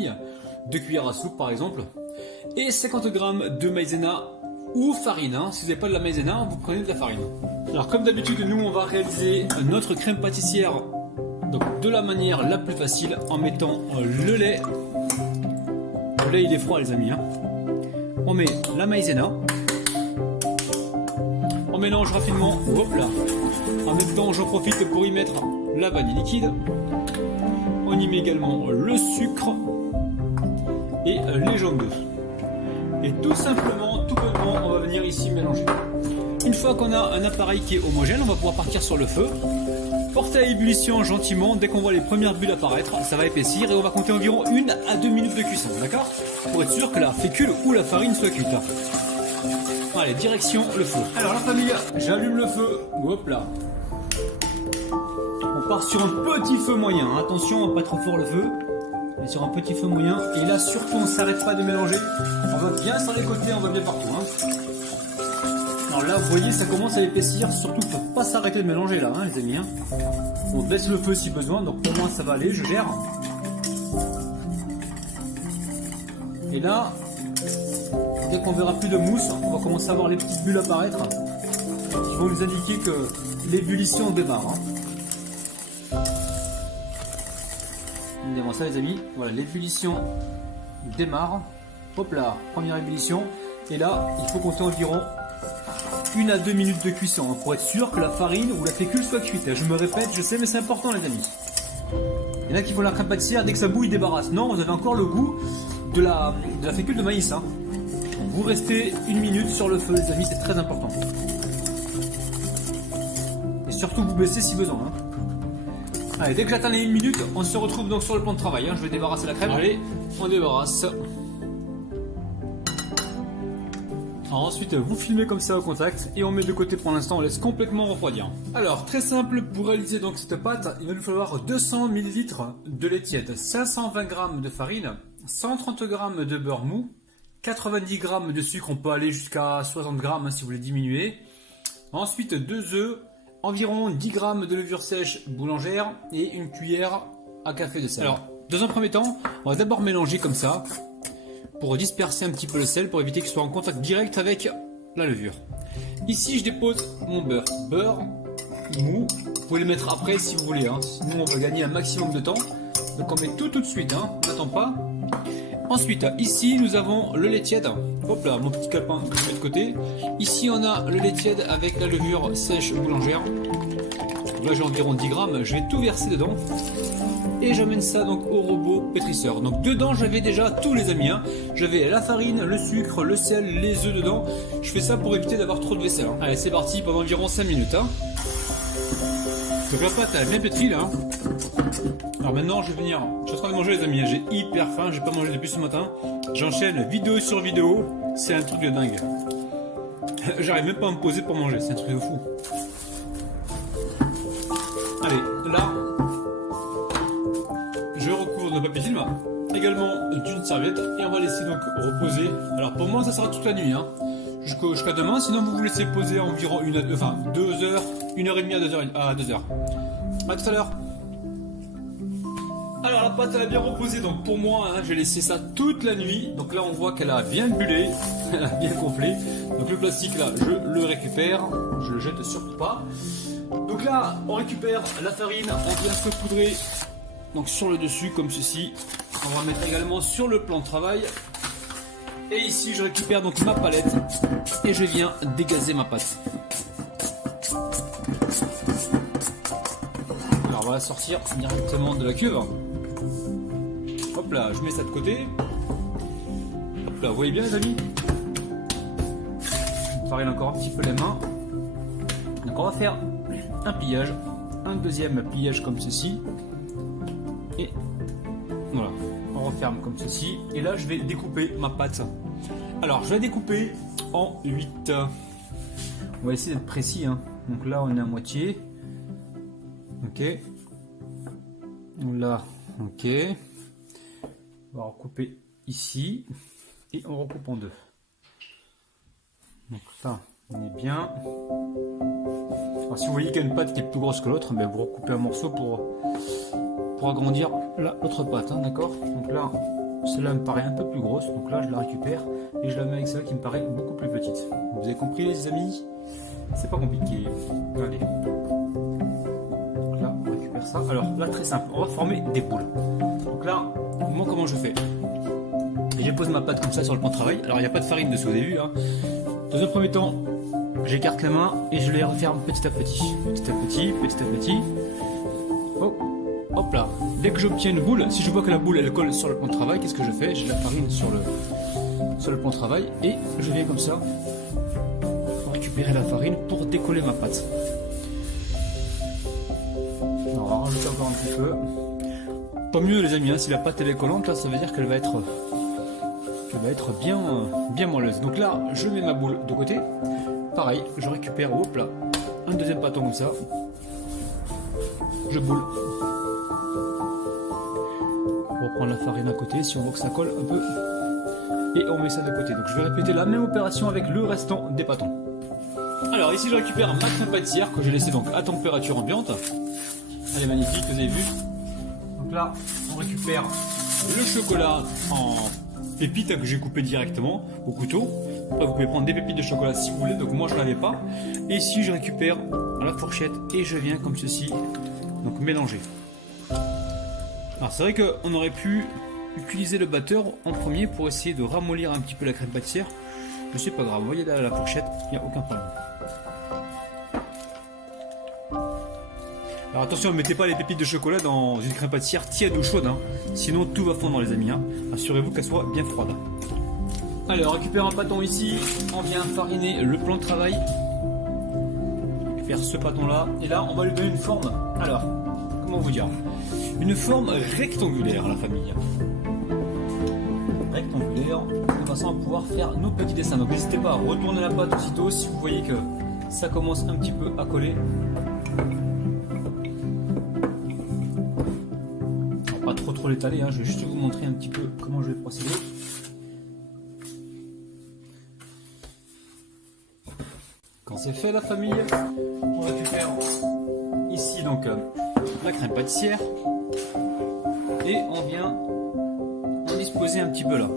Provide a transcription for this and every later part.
vanille, 2 cuillères à soupe par exemple, et 50 g de maïzena ou farine. Si vous n'avez pas de la maïzena, vous prenez de la farine. Alors comme d'habitude, nous on va réaliser notre crème pâtissière donc de la manière la plus facile en mettant le lait. Le lait il est froid les amis. On met la maïzena. On mélange rapidement. Hop là. En même temps, j'en profite pour y mettre la vanille liquide. On y met également le sucre et les jaunes d'œufs. Et tout simplement, tout bonnement, on va venir ici mélanger. Une fois qu'on a un appareil qui est homogène, on va pouvoir partir sur le feu. Porter à ébullition gentiment. Dès qu'on voit les premières bulles apparaître, ça va épaissir et on va compter environ 1 à 2 minutes de cuisson, d'accord? Pour être sûr que la fécule ou la farine soit cuite. Allez, direction le feu. Alors la famille, j'allume le feu. Hop là. On part sur un petit feu moyen. Attention, pas trop fort le feu. Mais sur un petit feu moyen. Et là surtout, on ne s'arrête pas de mélanger. On va bien sur les côtés, on va bien partout. Alors là, vous voyez, ça commence à épaissir. Surtout, il ne faut pas s'arrêter de mélanger là, les amis. On baisse le feu si besoin. Donc pour moi, ça va aller, je gère. Et là, dès qu'on verra plus de mousse, on va commencer à voir les petites bulles apparaître qui vont nous indiquer que l'ébullition démarre. Regardez ça les amis, voilà l'ébullition démarre. Hop là, première ébullition. Et là, il faut compter environ 1 à 2 minutes de cuisson pour être sûr que la farine ou la fécule soit cuite. Je me répète, je sais, mais c'est important les amis. Il y en a qui font la crème pâtissière, dès que ça bouille, ils débarrassent. Non, vous avez encore le goût de la fécule de maïs. Vous restez 1 minute sur le feu les amis, c'est très important. Et surtout vous baissez si besoin. Allez, dès que j'atteins les 1 minute, on se retrouve donc sur le plan de travail. Je vais débarrasser la crème. Allez, on débarrasse. Alors ensuite, vous filmez comme ça au contact et on met de côté pour l'instant, on laisse complètement refroidir. Alors, très simple, pour réaliser donc cette pâte, il va nous falloir 200 ml de lait tiède, 520 g de farine, 130 g de beurre mou, 90 g de sucre, on peut aller jusqu'à 60 g si vous voulez diminuer. Ensuite 2 œufs, environ 10 g de levure sèche boulangère et une cuillère à café de sel. Alors, dans un premier temps, on va d'abord mélanger comme ça pour disperser un petit peu le sel pour éviter qu'il soit en contact direct avec la levure. Ici, je dépose mon beurre. Beurre mou, vous pouvez le mettre après si vous voulez. Sinon, on va gagner un maximum de temps. Donc, on met tout de suite, on n'attend pas. Ensuite, ici, nous avons le lait tiède. Hop là, mon petit calepin que je mets de côté. Ici, on a le lait tiède avec la levure sèche boulangère. Donc là, j'ai environ 10 grammes. Je vais tout verser dedans. Et j'amène ça donc au robot pétrisseur. Donc dedans, j'avais déjà tous les amis. J'avais la farine, le sucre, le sel, les œufs dedans. Je fais ça pour éviter d'avoir trop de vaisselle. Allez, c'est parti pendant environ 5 minutes. Donc la pâte, elle est bien pétrie là. Alors maintenant, je vais venir. Je suis en train de manger les amis. J'ai hyper faim. J'ai pas mangé depuis ce matin. J'enchaîne vidéo sur vidéo. C'est un truc de dingue. J'arrive même pas à me poser pour manger. C'est un truc de fou. Allez, là, je recouvre de papier film, également d'une serviette, et on va laisser donc reposer. Alors pour moi, ça sera toute la nuit, jusqu'à demain. Sinon, vous laissez poser environ 2 heures, 1h30 à 2 heures. À tout à l'heure. Alors la pâte elle a bien reposé, donc pour moi, j'ai laissé ça toute la nuit. Donc là, on voit qu'elle a bien bullé, elle a bien gonflé. Donc le plastique là, je le récupère, je le jette surtout pas. Donc là, on récupère la farine, on vient saupoudrer donc sur le dessus comme ceci. On va mettre également sur le plan de travail. Et ici, je récupère donc ma palette et je viens dégazer ma pâte. Alors on va la sortir directement de la cuve. Hop là, je mets ça de côté. Hop là, vous voyez bien les amis. Farine encore un petit peu les mains. Donc on va faire un pliage, un deuxième pliage comme ceci. Et voilà, on referme comme ceci. Et là, je vais découper ma pâte. Alors, je vais découper en 8. On va essayer d'être précis. Donc là, on est à moitié. Ok. Là, ok. On va recouper ici. Et on recoupe en 2. Donc là, on est bien. Alors, si vous voyez qu'il y a une pâte qui est plus grosse que l'autre, ben vous recoupez un morceau pour agrandir l'autre pâte, d'accord. Donc là, Celle-là me paraît un peu plus grosse, donc là je la récupère et je la mets avec celle qui me paraît beaucoup plus petite. Vous avez compris les amis? C'est pas compliqué. Allez. Donc là on récupère ça. Alors là très simple, on va former des boules. Donc là, moi comment je fais? Et je pose ma pâte comme ça sur le plan de travail. Alors il n'y a pas de farine dessous, vous avez vu hein. Dans un premier temps, j'écarte la main et je les referme petit à petit. Petit à petit, petit à petit. Oh. Hop là, dès que j'obtiens une boule, si je vois que la boule elle colle sur le plan de travail, qu'est-ce que je fais? J'ai la farine sur le plan de travail et je viens comme ça pour récupérer la farine pour décoller ma pâte. On va rajouter encore un petit peu. Tant mieux les amis, hein, si la pâte elle est collante, là ça veut dire qu'elle va être bien moelleuse. Donc là, je mets ma boule de côté. Pareil, je récupère, hop là, un deuxième bâton comme ça. Je boule. On va prendre la farine à côté si on voit que ça colle un peu et on met ça de côté. Donc je vais répéter la même opération avec le restant des pâtons. Alors ici je récupère ma crème pâtissière que j'ai laissée donc à température ambiante. Elle est magnifique, vous avez vu. Donc là on récupère le chocolat en pépites que j'ai coupé directement au couteau. Là, vous pouvez prendre des pépites de chocolat si vous voulez, donc moi je l'avais pas. Et ici je récupère la fourchette et je viens comme ceci donc mélanger. Alors c'est vrai qu'on aurait pu utiliser le batteur en premier pour essayer de ramollir un petit peu la crème pâtissière, mais c'est pas grave, vous voyez là la fourchette, il n'y a aucun problème. Alors attention, ne mettez pas les pépites de chocolat dans une crème pâtissière tiède ou chaude, hein. Sinon tout va fondre les amis, hein. Assurez-vous qu'elle soit bien froide. Allez, on récupère un pâton ici, on vient fariner le plan de travail. On récupère ce pâton là, et là on va lui donner une forme. Alors, comment vous dire? Une forme rectangulaire, la famille. Rectangulaire, de façon à pouvoir faire nos petits dessins. Donc n'hésitez pas à retourner la pâte aussitôt si vous voyez que ça commence un petit peu à coller. Alors, pas trop l'étaler, hein. Je vais juste vous montrer un petit peu comment je vais procéder. Quand c'est fait la famille, on récupère ici donc la crème pâtissière. Et on vient en disposer un petit peu là.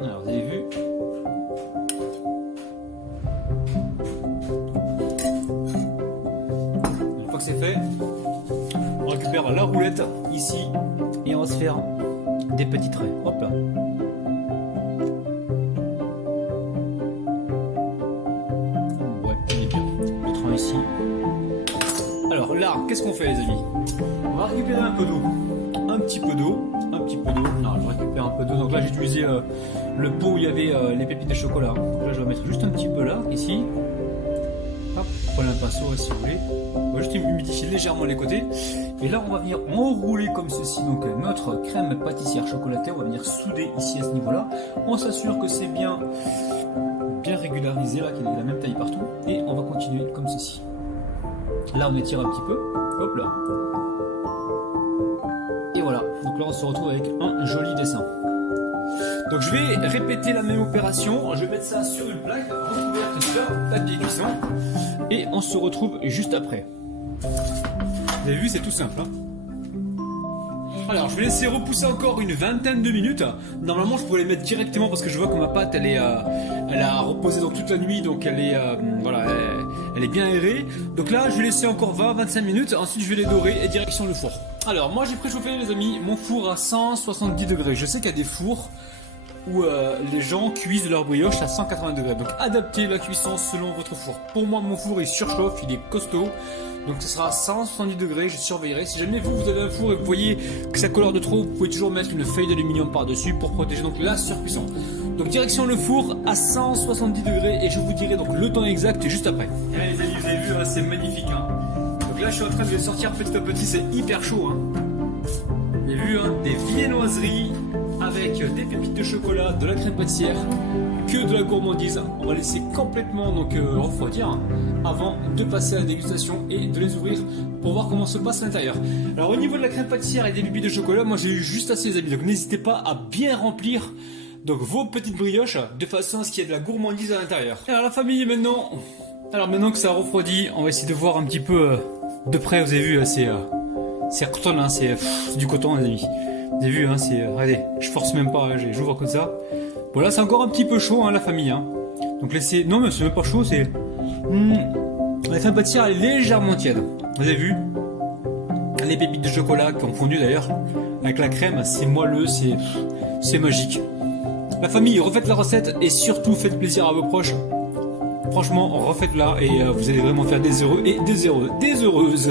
Alors vous avez vu. Une fois que c'est fait, on récupère la roulette ici et on va se faire des petits traits. Hop là. Ouais, on est bien. Le train ici. Alors là, qu'est-ce qu'on fait les amis? On va récupérer un peu d'eau. Un petit peu d'eau. Non, je récupère un peu d'eau. Donc là, j'ai utilisé le pot où il y avait les pépites de chocolat. Donc là, je vais mettre juste un petit peu là, ici. Hop, prenez un pinceau si vous voulez. On va juste humidifier légèrement les côtés. Et là, on va venir enrouler comme ceci. Donc notre crème pâtissière chocolatée, on va venir souder ici à ce niveau-là. On s'assure que c'est bien régularisé, là, qu'il est de la même taille partout. Et on va continuer comme ceci. Là on étire un petit peu, hop là. Et voilà, donc là on se retrouve avec un joli dessin. Donc je vais répéter la même opération, je vais mettre ça sur une plaque recouverte de papier cuisson. Et on se retrouve juste après. Vous avez vu, c'est tout simple, hein. Alors je vais laisser repousser encore une vingtaine de minutes. Normalement je pourrais les mettre directement parce que je vois que ma pâte elle a reposé donc toute la nuit, donc elle est voilà, elle est bien aérée. Donc là je vais laisser encore 20-25 minutes. Ensuite je vais les dorer et direction le four. Alors moi j'ai préchauffé les amis mon four à 170 degrés. Je sais qu'il y a des fours où les gens cuisent leur brioche à 180 degrés. Donc adaptez la cuisson selon votre four. Pour moi mon four il surchauffe, il est costaud. Donc ce sera à 170 degrés, je surveillerai. Si jamais vous avez un four et vous voyez que ça colore de trop, vous pouvez toujours mettre une feuille d'aluminium par-dessus pour protéger donc la surcuisson. Donc direction le four à 170 degrés et je vous dirai donc le temps exact juste après. Et là les amis, vous avez vu, c'est magnifique, hein. Donc là je suis en train de les sortir petit à petit, c'est hyper chaud, hein. Vous avez vu, hein, des viennoiseries avec des pépites de chocolat, de la crème pâtissière, que de la gourmandise. On va laisser complètement donc refroidir avant de passer à la dégustation et de les ouvrir pour voir comment se passe à l'intérieur. Alors au niveau de la crème pâtissière et des pépites de chocolat, moi j'ai eu juste assez les amis, donc n'hésitez pas à bien remplir donc vos petites brioches de façon à ce qu'il y ait de la gourmandise à l'intérieur. Alors la famille maintenant que ça a refroidi, on va essayer de voir un petit peu de près. Vous avez vu, C'est coton, hein, c'est du coton, les amis. Vous avez vu, hein, c'est... Regardez, je force même pas, hein, j'ouvre comme ça. Voilà, c'est encore un petit peu chaud, hein, la famille. Hein. Donc laissez... Non, mais c'est même pas chaud, c'est... La crème pâtissière, elle est légèrement tiède. Vous avez vu? Les pépites de chocolat qui ont fondu d'ailleurs. Avec la crème, c'est moelleux, c'est magique. La famille, refaites la recette et surtout faites plaisir à vos proches. Franchement, refaites-la et vous allez vraiment faire des heureux et des heureuses.